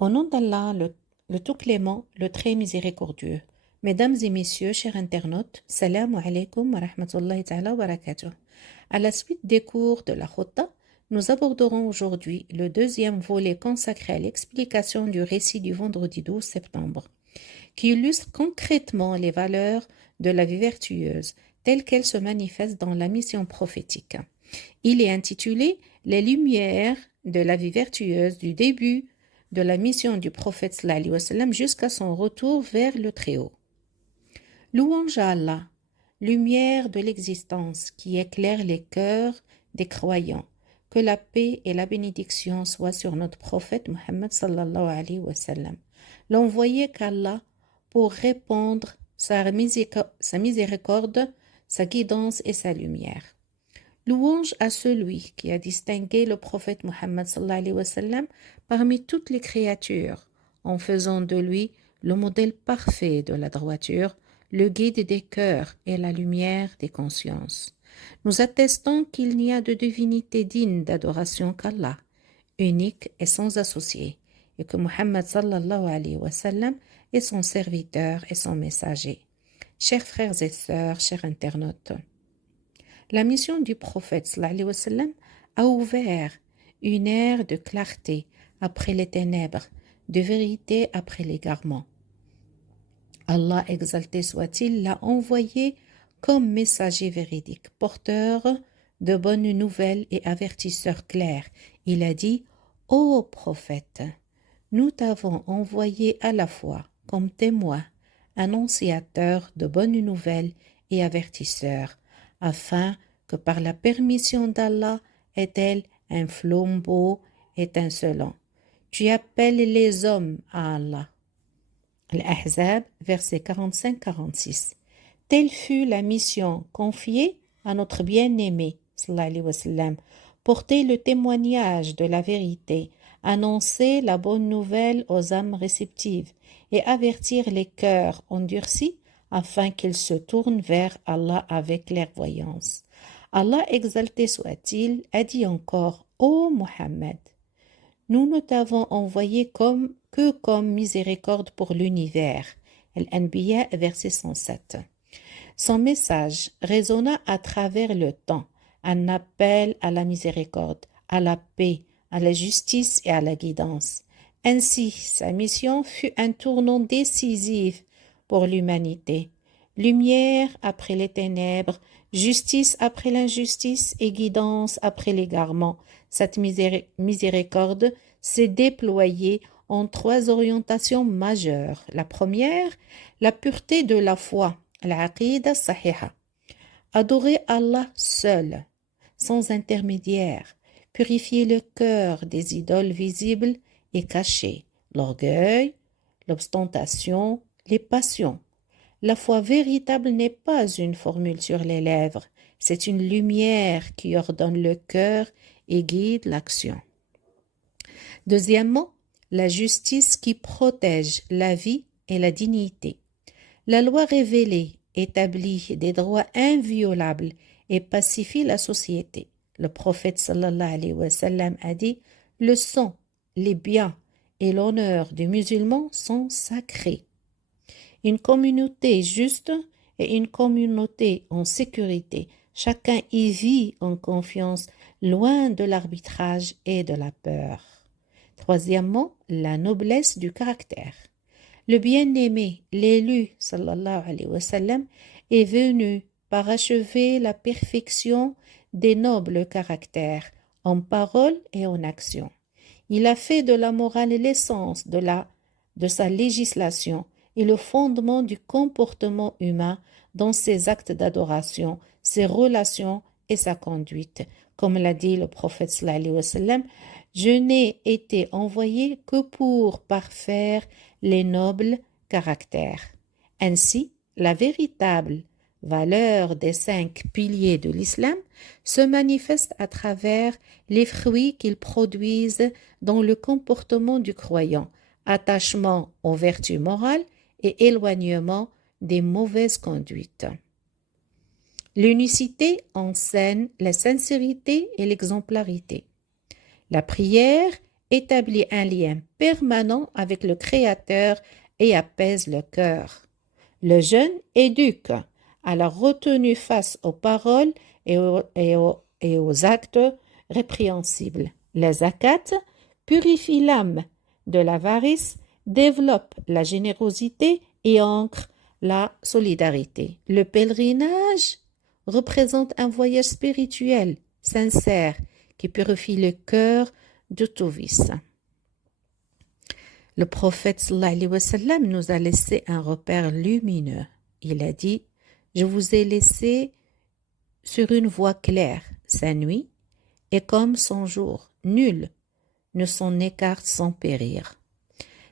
Au nom d'Allah, le tout clément, le très miséricordieux. Mesdames et messieurs, chers internautes, salam alaikum wa rahmatullahi ta'ala wa barakatuh. À la suite des cours de la Khutta, nous aborderons aujourd'hui le deuxième volet consacré à l'explication du récit du vendredi 12 septembre, qui illustre concrètement les valeurs de la vie vertueuse telles qu'elles se manifestent dans la mission prophétique. Il est intitulé Les lumières de la vie vertueuse du début de la mission du prophète sallallahu alayhi wa sallam jusqu'à son retour vers le Très-Haut. Louange à Allah, lumière de l'existence qui éclaire les cœurs des croyants. Que la paix et la bénédiction soient sur notre prophète Muhammad sallallahu alayhi wa sallam, l'envoyé qu'Allah pour répandre sa miséricorde, sa guidance et sa lumière. Louange à celui qui a distingué le prophète Muhammad sallallahu alayhi wa sallam parmi toutes les créatures, en faisant de lui le modèle parfait de la droiture, le guide des cœurs et la lumière des consciences. Nous attestons qu'il n'y a de divinité digne d'adoration qu'Allah, unique et sans associé, et que Muhammad sallallahu alayhi wa sallam est son serviteur et son messager. Chers frères et sœurs, chers internautes, la mission du prophète sallallahu alayhi wa sallam a ouvert une ère de clarté après les ténèbres, de vérité après l'égarement. Allah exalté soit-il l'a envoyé comme messager véridique, porteur de bonnes nouvelles et avertisseur clair. Il a dit: Ô prophète, nous t'avons envoyé à la fois comme témoin, annonciateur de bonnes nouvelles et avertisseur, afin que par la permission d'Allah est-elle un flambeau étincelant. Tu appelles les hommes à Allah. Al-Ahzab, versets 45-46. Telle fut la mission confiée à notre bien-aimé, sallallahu alayhi wa sallam, porter le témoignage de la vérité, annoncer la bonne nouvelle aux âmes réceptives et avertir les cœurs endurcis afin qu'ils se tournent vers Allah avec clairvoyance. Allah exalté soit-il a dit encore: Ô Muhammad, nous ne t'avons envoyé que comme miséricorde pour l'univers. Al-Anbiya, verset 107. Son message résonna à travers le temps, un appel à la miséricorde, à la paix, à la justice et à la guidance. Ainsi, sa mission fut un tournant décisif pour l'humanité. Lumière après les ténèbres, justice après l'injustice et guidance après l'égarement. Cette miséricorde s'est déployée en trois orientations majeures. La première, la pureté de la foi, l'aqida sahiha. Adorer Allah seul, sans intermédiaire, purifier le cœur des idoles visibles et cachées, l'orgueil, l'ostentation, les passions. La foi véritable n'est pas une formule sur les lèvres, c'est une lumière qui ordonne le cœur et guide l'action. Deuxièmement, la justice qui protège la vie et la dignité. La loi révélée établit des droits inviolables et pacifie la société. Le prophète sallallahu alayhi wa sallam a dit: le sang, les biens et l'honneur des musulmans sont sacrés. Une communauté juste et une communauté en sécurité. Chacun y vit en confiance, loin de l'arbitrage et de la peur. Troisièmement, la noblesse du caractère. Le bien-aimé, l'élu, sallallahu alayhi wa sallam, est venu parachever la perfection des nobles caractères, en parole et en action. Il a fait de la morale l'essence de sa législation et le fondement du comportement humain dans ses actes d'adoration, ses relations et sa conduite. Comme l'a dit le prophète sallallahu alayhi wa sallam, je n'ai été envoyé que pour parfaire les nobles caractères. Ainsi, la véritable valeur des 5 piliers de l'islam se manifeste à travers les fruits qu'ils produisent dans le comportement du croyant, attachement aux vertus morales et éloignement des mauvaises conduites. L'unicité enseigne la sincérité et l'exemplarité. La prière établit un lien permanent avec le Créateur et apaise le cœur. Le jeûne éduque à la retenue face aux paroles et aux actes répréhensibles. La zakat purifie l'âme de l'avarice, développe la générosité et ancre la solidarité. Le pèlerinage représente un voyage spirituel, sincère, qui purifie le cœur de tout vice. Le prophète sallallahu alayhi wa sallam nous a laissé un repère lumineux. Il a dit « Je vous ai laissé sur une voie claire. Sa nuit est comme son jour. Nul ne s'en écarte sans périr. »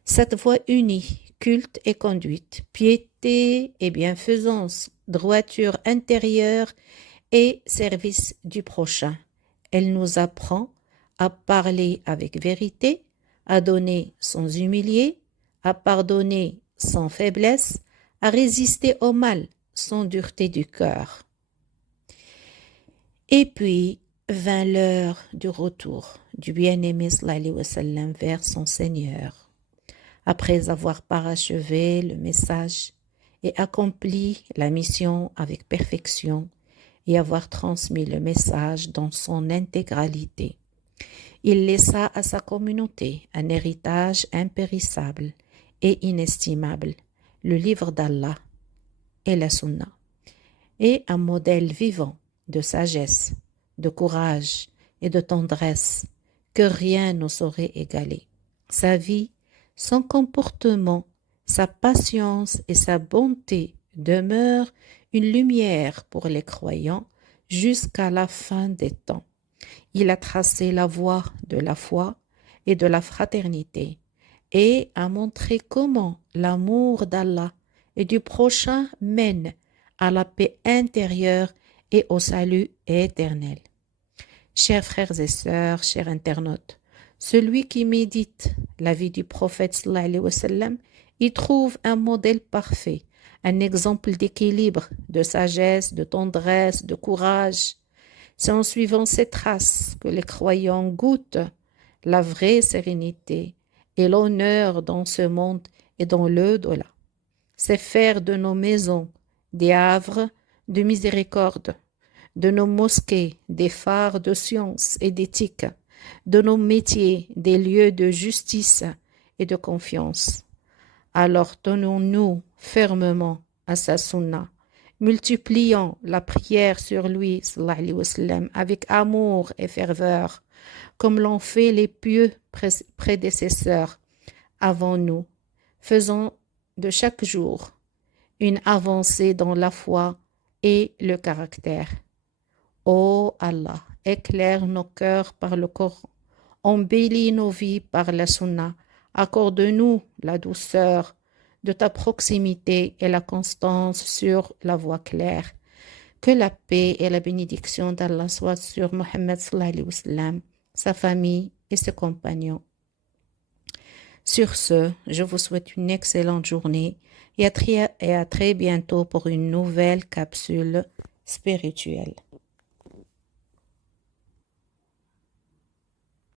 Cette voie unie, culte et conduite, piété et bienfaisance, droiture intérieure et service du prochain. Elle nous apprend à parler avec vérité, à donner sans humilier, à pardonner sans faiblesse, à résister au mal sans dureté du cœur. Et puis vint l'heure du retour du bien-aimé sallallahu alayhi wa sallam vers son Seigneur. Après avoir parachevé le message et accompli la mission avec perfection et avoir transmis le message dans son intégralité, il laissa à sa communauté un héritage impérissable et inestimable, le livre d'Allah et la Sunna, et un modèle vivant de sagesse, de courage et de tendresse que rien ne saurait égaler. Sa vie, son comportement, sa patience et sa bonté demeurent une lumière pour les croyants jusqu'à la fin des temps. Il a tracé la voie de la foi et de la fraternité et a montré comment l'amour d'Allah et du prochain mène à la paix intérieure et au salut éternel. Chers frères et sœurs, chers internautes, celui qui médite la vie du prophète sallallahu alayhi wa sallam, y trouve un modèle parfait, un exemple d'équilibre, de sagesse, de tendresse, de courage. C'est en suivant ces traces que les croyants goûtent la vraie sérénité et l'honneur dans ce monde et dans l'au-delà. C'est faire de nos maisons des havres de miséricorde, de nos mosquées des phares de science et d'éthique, de nos métiers des lieux de justice et de confiance. Alors tenons-nous fermement à sa sunna, multipliant la prière sur lui sallallahu alayhi wa sallam, avec amour et ferveur, comme l'ont fait les pieux prédécesseurs avant nous, faisant de chaque jour une avancée dans la foi et le caractère. Ô Allah, éclaire nos cœurs par le Coran, embellis nos vies par la Sunna, accorde-nous la douceur de ta proximité et la constance sur la voie claire. Que la paix et la bénédiction d'Allah soient sur Mohammed sallallahu alayhi wa sallam, sa famille et ses compagnons. Sur ce, je vous souhaite une excellente journée et à très bientôt pour une nouvelle capsule spirituelle.